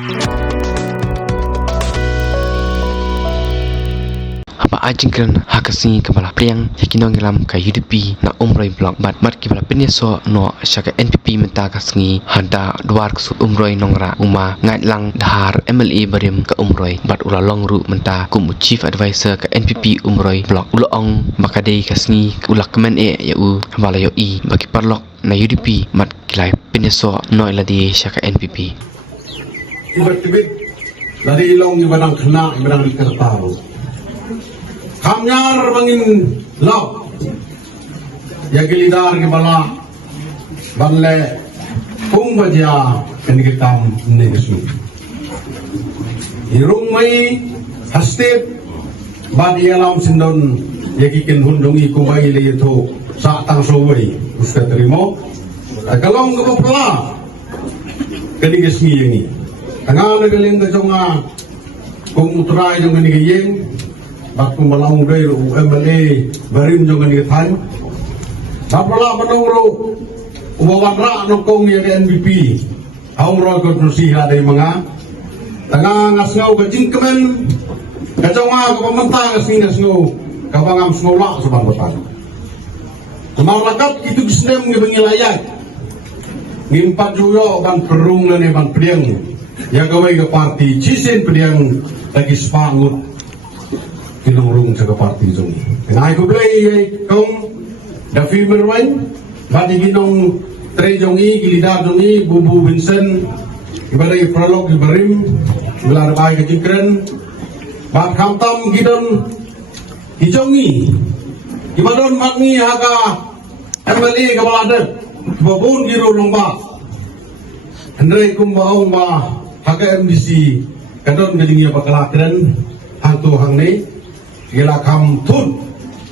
Apa ajengkan hakasi kepala priang yakinong ilam ka UDP na umroy blok bat kepala penyeso no syaka NPP menta kasngi hada duar ksut umroy nongra uma ngat lang dahar MLA barim ka umroy bat ula longru menta kum chief advisor ka NPP umroy blok ula ong makadei kasngi ula kemen ya u wala yo i bagi parlok na UDP mat kilai penyeso no iladi syaka NPP tiba-tiba dari ilong ibadang kena ibadang dikertaru kamnyar bangin law ya gilidar gibala banle kung baja kanikitam negesu irung mai hastit badi alam sindon yakikin hundungi kumbai le itu sa tang sowai ustad terimo kalong gopla kanigesmi ini Tengah nagaling ka jonga kung utray jong ganigayeng bak kung malang day MLA barim jong ganigatan napala manong umawadra anong kong yung NBP haong ro ko nusiha day mga tengah ngasngaw ka jingkamen ka jonga kapamanta ngasngaw kapangam smola sa bangkotan Semalakat itu gisnem ngibangilayat ngimpat juyo ban perung na ban priang ya gawai ke parti cisin pediang lagi sepangut kinurung sa parti zong kenai ko blay kong Davi Merwan badi ginong tre jong i gilida jong i bubu Vincent ibadai prolog ibarim belar bay ke jingkren bat kamtam gidon hijong i ibadon matni haka MLA kapaladet babun giro lomba hendrai kumbaong ba haka MDC kadon gading ya bakalakren hantu hangne gila kam tun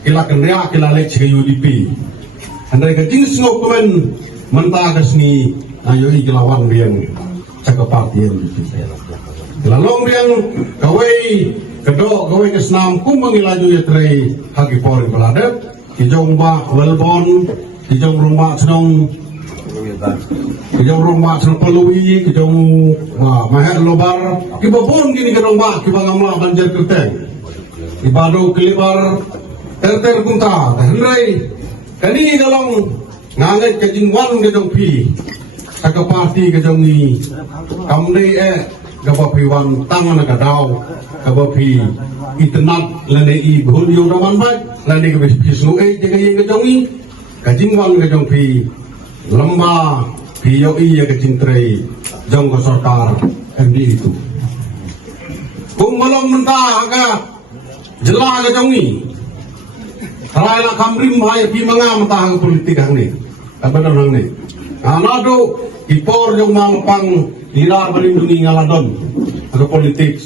gila kenria gila lek ke UDP andai gading singok komen mentagas ni ayo gila wan biang caka parti UDP gila long biang kawai kedok kawai kesnam kumbang gila ya trai hagi pori baladet kijong ba welbon kijong rumah senong kijong rumah senong pelui kijong maher lobar kibabon gini kedong ba kibangamla banjir kerteng ibado kelibar terter kunta hendrai kani dalam nganget kajing wan kedong pi saka parti kedong ni kamdei gabapi wan tangan kadau gabapi itenat lane i bhulyo daman bai lane ke bisnu jaga yang kedong ni kajing wan kedong pi lamba POI ya kecintrai jong ke sorkar MD itu kung malong mentah ka jelah ke jong ni kalai lah kamrim hai pi manga mentah ke politik hang ni benar hang ni anado ipor jong mangpang lirar melindungi ngaladon ke politik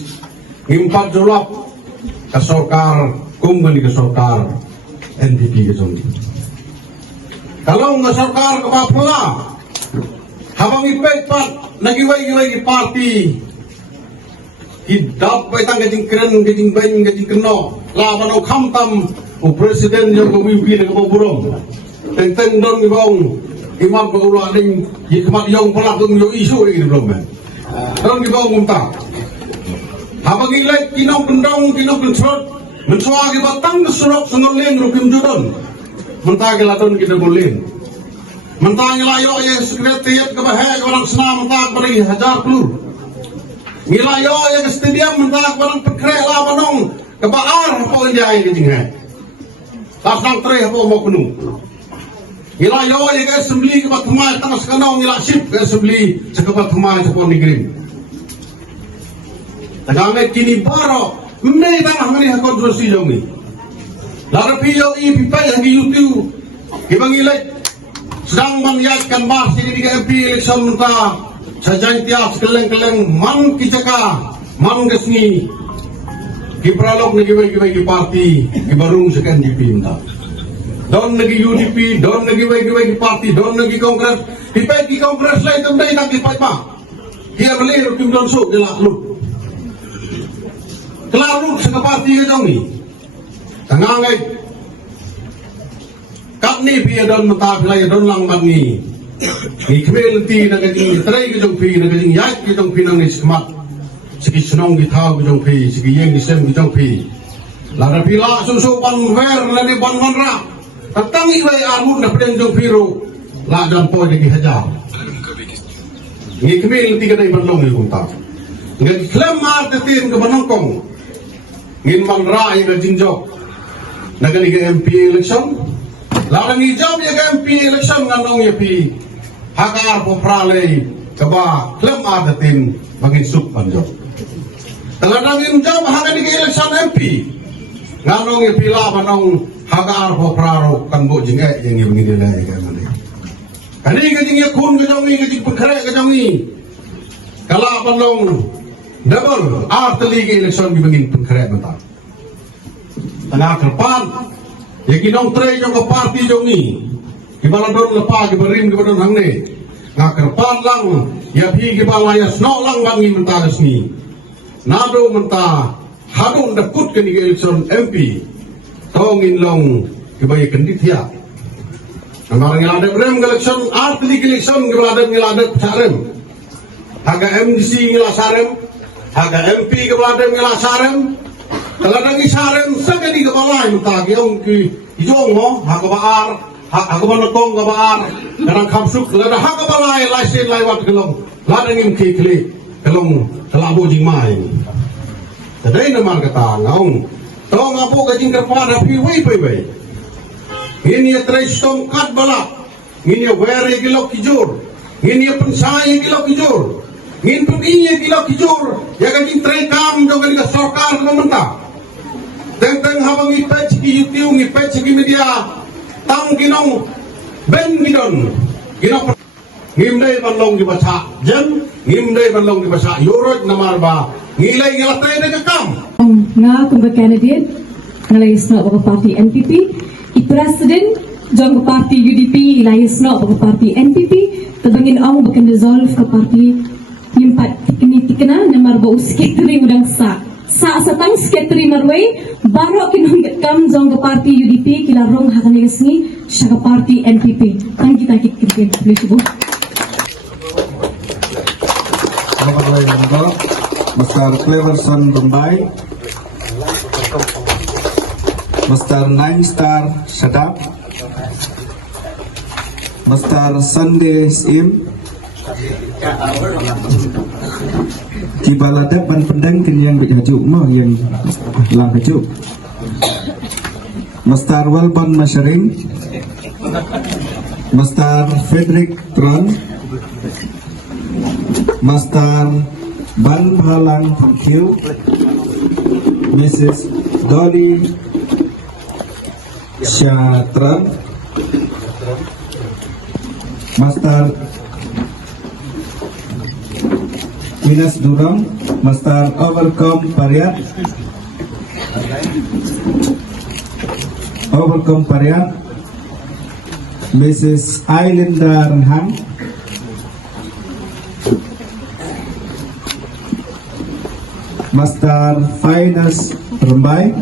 ngimpat jolap ke sorkar kung ke sorkar NPP ke jong ni kalau nggak sorkar ke Papua, habang ipet pat nagiway parti, hidap petang gajing keren gajing beng gajing keno, laban o kamtam o presiden yang pemimpin ng kaburong, tenteng don ibang imam kaulah ning hikmat yang pelakung yo isu ini belum kan, don ibang munta, habang ilai kinong kendong kinong kensrot, mensuagi batang kesurok senoleng rukim judon. Mentah geladon kita boleh, mentah ngelayo yang sekretariat kebahaya orang senam mentah beri hajar pelur, ngelayo yang stadium mentah orang pekrek lah manong kebaar apa yang dia ketinggalan, tak sang tereh apa mau penuh, ngelayo yang assembly kebat themai tengah sekanau ngelak assembly sekebat themai sepon negeri, tengah kini baru mendai tengah meni kontroversi jauh ni. Lalu POI pipai yang di YouTube, kibang ilai sedang mengiatkan bahas jadi 3 MP election mentah, sajai tiap keleng man kijaka, man gesni, kipralok negi parti, kibarung sekian di pinta. Don negi UDP, don negi parti, don negi kongres, pipai di kongres lain temui tak pipai mah, dia beli rukim don sok jelas lu, kelarut sekeparti kejong ni. Tengah kat ni pia don mentah pelai don lang bang ni Ngikmel ti na kajing tray kajong pi na kajing yak kajong pi nang nismat. Sige sunong gitaw kajong pi, sige yeng isem kajong pi. Lara pila susupan ver na ni ban manra. Tatang iway amun na pedang jong piro. La dan po lagi hajar. Ngikmel ti kadai banlong ni kunta. Ngiklam artetin ke banongkong. Ngin manra ay kajing jok. Nagani ke MP election. Larang hijau ya ke MP election nganong ya pi. Hakar po pralay kaba klem adatin magin sup panjok. Taladang hijau hagani ke election MP. Nganong ya pila manong hakar po praro kan bo jingay yang ibang nilay kay mali. Kani kajing ya kun kajong ni kajing pagkare kajong ni. Kala panong double arteli ke election ibangin pagkare mata. Tengah kerpan ya kinong tray jong ke party jong ni. Gimana don lepa gibarim gimana hang ne. Ngakerpan lang ya pi gimana ya sno lang bangi mentagas ni. Nado menta hadun dakut ke ni election MP. Tongin long gibaya kendit ya. Namarang ngilada brem election artli election gimana ngilada sarem. Haga MDC ngilasarem, haga MP gimana ngilasarem. Taladang isarem sagadi gimana mentagi ong ki ijong mo haga baar Aku menotong kabar kadang kamsuk lada hak balai laisen lewat kelong ladang im kekle kelong telabu jingmai tadai namar kata ngaung tong apo gajing kerpada piwi piwi ini trestom kat balak ini were kilok kijur ini pensai kilok kijur ngin puginya kilok kijur ya gajing trekam dong kali sarkar pemerintah teng habang ipet ki YouTube ipet ki media tang ginong ben gidon ginong ngimday banlong di basa jen ngimday banlong di basa yorot namarba ngilay ngilatay na kakam nga kung candidate ngalayas na baga party NPP i-president jong party UDP ilayas na baga party NPP tabangin ang bakan dissolve ka party nimpat tikina namarba uskitri udang sa satang sketri marway baro kinungit kam jong ke party UDP kilarong hakanegas ni siya party NPP kan kita kikirkin please bu Mr. Cleverson Bombay, Mr. Nine Star Shadab, Mr. Sunday Sim, Kibalada pan pendang yang berhajuk mah yang lang hajuk. Mr. Walban Masharing, Mr. Frederick Tron, Mr. Ban Halang Pamkiu, Mrs. Dolly Shatran, Master Minas Durang, Master Overcome Pariat, Mrs. Ailinda Renham, Master Finance Rembai,